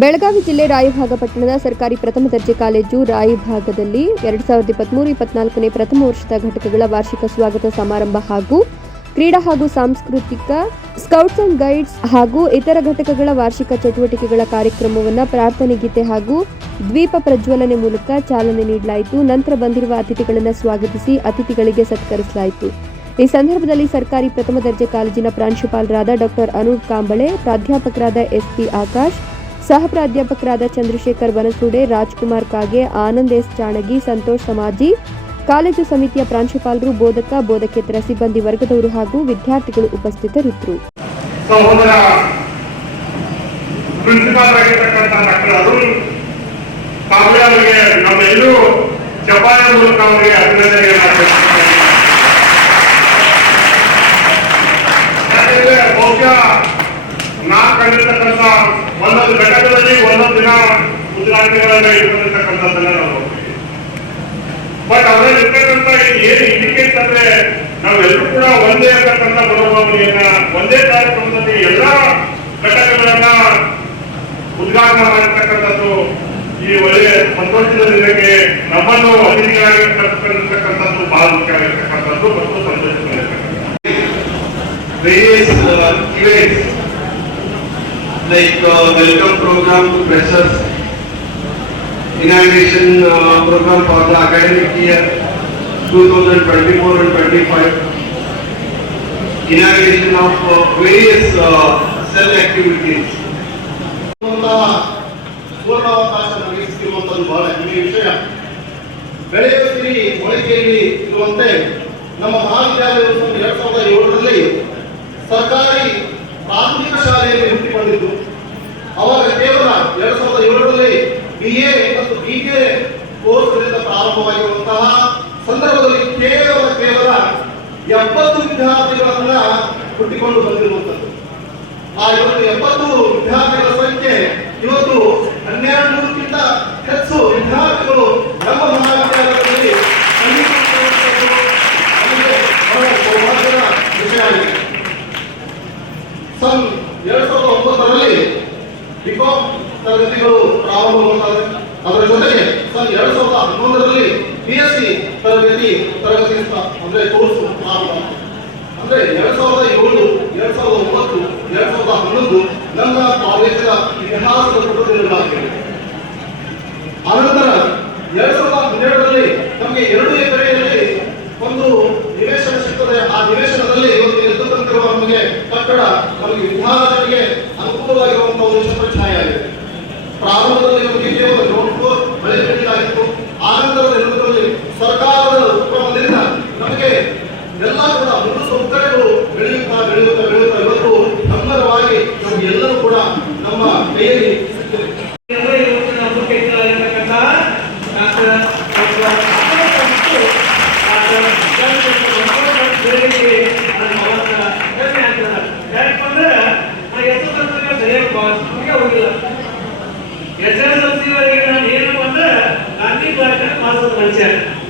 ಬೆಳಗಾವಿ ಜಿಲ್ಲೆ ರಾಯಭಾಗ ಪಟ್ಟಣದ ಸರ್ಕಾರಿ ಪ್ರಥಮ ದರ್ಜೆ ಕಾಲೇಜು ರಾಯಭಾಗದಲ್ಲಿ ಎರಡು ಸಾವಿರದ ಇಪ್ಪತ್ಮೂರು, ಇಪ್ಪತ್ನಾಲ್ಕನೇ ಪ್ರಥಮ ವರ್ಷದ ಘಟಕಗಳ ವಾರ್ಷಿಕ ಸ್ವಾಗತ ಸಮಾರಂಭ ಹಾಗೂ ಕ್ರೀಡಾ ಹಾಗೂ ಸಾಂಸ್ಕೃತಿಕ ಸ್ಕೌಟ್ಸ್ ಅಂಡ್ ಗೈಡ್ಸ್ ಹಾಗೂ ಇತರ ಘಟಕಗಳ ವಾರ್ಷಿಕ ಚಟುವಟಿಕೆಗಳ ಕಾರ್ಯಕ್ರಮವನ್ನು ಪ್ರಾರ್ಥನೆ ಗೀತೆ ಹಾಗೂ ದ್ವೀಪ ಪ್ರಜ್ವಲನೆ ಮೂಲಕ ಚಾಲನೆ ನೀಡಲಾಯಿತು. ನಂತರ ಬಂದಿರುವ ಅತಿಥಿಗಳನ್ನು ಸ್ವಾಗತಿಸಿ ಅತಿಥಿಗಳಿಗೆ ಸತ್ಕರಿಸಲಾಯಿತು. ಈ ಸಂದರ್ಭದಲ್ಲಿ ಸರ್ಕಾರಿ ಪ್ರಥಮ ದರ್ಜೆ ಕಾಲೇಜಿನ ಪ್ರಾಂಶುಪಾಲರಾದ ಡಾಕ್ಟರ್ ಅನೂಪ್ ಕಾಂಬಳೆ, ಪ್ರಾಧ್ಯಾಪಕರಾದ ಎಸ್ಪಿ ಆಕಾಶ್ ಸಹ ಪ್ರಾಧ್ಯಾಪಕರಾದ ಚಂದ್ರಶೇಖರ್ ಬನಸೂಡೆ, ರಾಜ್ಕುಮಾರ್ ಕಾಗೆ, ಆನಂದ್ ಎಸ್ ಚಾಣಗಿ ಸಂತೋಷ್ ಸಮಾಜಿ, ಕಾಲೇಜು ಸಮಿತಿಯ ಪ್ರಾಂಶುಪಾಲರು, ಬೋಧಕ, ಬೋಧಕೇತರ ಸಿಬ್ಬಂದಿ ವರ್ಗದವರು ಹಾಗೂ ವಿದ್ಯಾರ್ಥಿಗಳು ಉಪಸ್ಥಿತರಿದ್ದರು. ನಾ ಕಂಡಿರ್ತಕ್ಕಂಥ ಒಂದೊಂದು ಘಟಕದಲ್ಲಿ ಒಂದೊಂದು ದಿನ ಉದ್ಘಾಟನೆಗಳನ್ನ ಇಟ್ಕೊಂಡಿರ್ತಕ್ಕಂಥದ್ದನ್ನ ನಾವು ನೋಡ್ತೀವಿ ಬಟ್ ಅವರಲ್ಲಿ ಇರ್ತಕ್ಕಂಥ ಏನು ಇಂಡಿಕೇಟ್ ಅಂದ್ರೆ ನಾವೆಲ್ಲರೂ ಕೂಡ ಒಂದೇ ಅಂತಕ್ಕಂಥ ಮನೋಭಾವನೆಯನ್ನ, ಒಂದೇ ಕಾರ್ಯಕ್ರಮದಲ್ಲಿ ಎಲ್ಲ ಘಟಕಗಳನ್ನ ಉದ್ಘಾಟನೆ ಮಾಡಿರ್ತಕ್ಕಂಥದ್ದು ಈ ಒಳ್ಳೆಯ ಸಂತೋಷದ ದಿನಕ್ಕೆ ನಮ್ಮನ್ನು ಅತಿಥಿಗಳಾಗಿ ಕರೆದುಕೊಂಡಿರ್ತಕ್ಕಂಥದ್ದು ಬಹಳ ಮುಖ್ಯ ಆಗಿರ್ತಕ್ಕಂಥದ್ದು ಮತ್ತು ಸಂತೋಷ like uh, welcome program to freshers, inauguration uh, program for the academic year 2024 and 25, inauguration of uh, various uh, cell activities. ಸುವರ್ಣಾವಕಾಶ ನಮಗೆ ಸಿಕ್ಕಿರುವಂತದ್ದು ಬಹಳ ಹೆಮ್ಮೆಯ ವಿಷಯ ಬೆಳೆಯುವ ಸಿರಿ ಮೊಳಕೆಯಲ್ಲಿ ಇರುವಂತೆ ನಮ್ಮ ಮಹಾವಿದ್ಯಾಲಯವು ಸಂದ ಎರಡ್ ಸಾವಿರದ ಏಳರಲ್ಲಿ ಸರ್ಕಾರಿ ಪ್ರಾಥಮಿಕ ಶಾಲೆಯಲ್ಲಿ ಹುಟ್ಟಿಕೊಂಡಿದ್ದು ಅವಾಗ ಕೇವಲ ಎರಡ್ ಸಾವಿರದ ಏಳರಲ್ಲಿ ಬಿ ಎ ಮತ್ತು ಬಿ ಕೆ ಕೋರ್ಸ್ಗಳಿಂದ ಪ್ರಾರಂಭವಾಗಿರುವಂತಹ ಸಂದರ್ಭದಲ್ಲಿ ಕೇವಲ ಕೇವಲ ಎಪ್ಪತ್ತು ವಿದ್ಯಾರ್ಥಿಗಳನ್ನ ಹುಟ್ಟಿಕೊಂಡು ಬಂದಿರುವಂಥದ್ದು. ಆ ಇವತ್ತು ಎಪ್ಪತ್ತು ವಿದ್ಯಾರ್ಥಿಗಳ ಸಂಖ್ಯೆ ಇವತ್ತು ಹನ್ನೆರಡು ನೂರಕ್ಕಿಂತ ಹೆಚ್ಚು ವಿದ್ಯಾರ್ಥಿಗಳು ತರಗತಿಗಳು ಪ್ರಾರಂಭಗೊಳ್ಳುತ್ತವೆ ಅದರ ಜೊತೆಗೆ ಸನ್ ಎರಡ್ ಸಾವಿರದ ಹನ್ನೊಂದರಲ್ಲಿ ಪಿ ಎಸ್ ಸಿ ತರಗತಿ ತರಗತಿ ಅಂದ್ರೆ ಕೋರ್ಸ್ ಅಂದ್ರೆ ಎರಡ್ ಸಾವಿರದ ಏಳು, ಎರಡ್ ಸಾವಿರದ ಒಂಬತ್ತು, ಎರಡ್ ಸಾವಿರದ ಹನ್ನೊಂದು ನಮ್ಮ ಕಾಲೇಜಿನ ಇತಿಹಾಸದ ಪುಟದಲ್ಲಿರಲಾಗಿದೆ ಅನಂತರ ಎರಡ್ ಸಾವಿರದ ಹನ್ನೆರಡರಲ್ಲಿ ನಮಗೆ ಎರಡು ಎಕರೆಯಲ್ಲಿ ಒಂದು ನಿವೇಶನ ಸಿಗ್ತದೆ. ಆ ನಿವೇಶನದಲ್ಲಿ ಇವತ್ತು ಎದ್ದುಕೊಂತಿರುವ ನಮಗೆ ಕಟ್ಟಡ, ನಮಗೆ ವಿದ್ಯಾರ್ಥಿಗಳಿಗೆ ಅನುಕೂಲವಾಗಿರುವಂತಹ ಒಂದು ಛತ್ರಛಾಯೆ ಆಗಿದೆ ಪ್ರಾರಂಭದಲ್ಲಿ ಫ್ಲೋರ್ ಮಳೆ ಸರ್ಕಾರದ ಉಪಕ್ರಮದಿಂದ ನಮಗೆ ಎಲ್ಲ ಕೂಡ ಮೂಲ ಸೌಕರ್ಯಗಳು ಬೆಳೆಯುತ್ತಾ ಬೆಳೆಯುತ್ತಾ 这个文件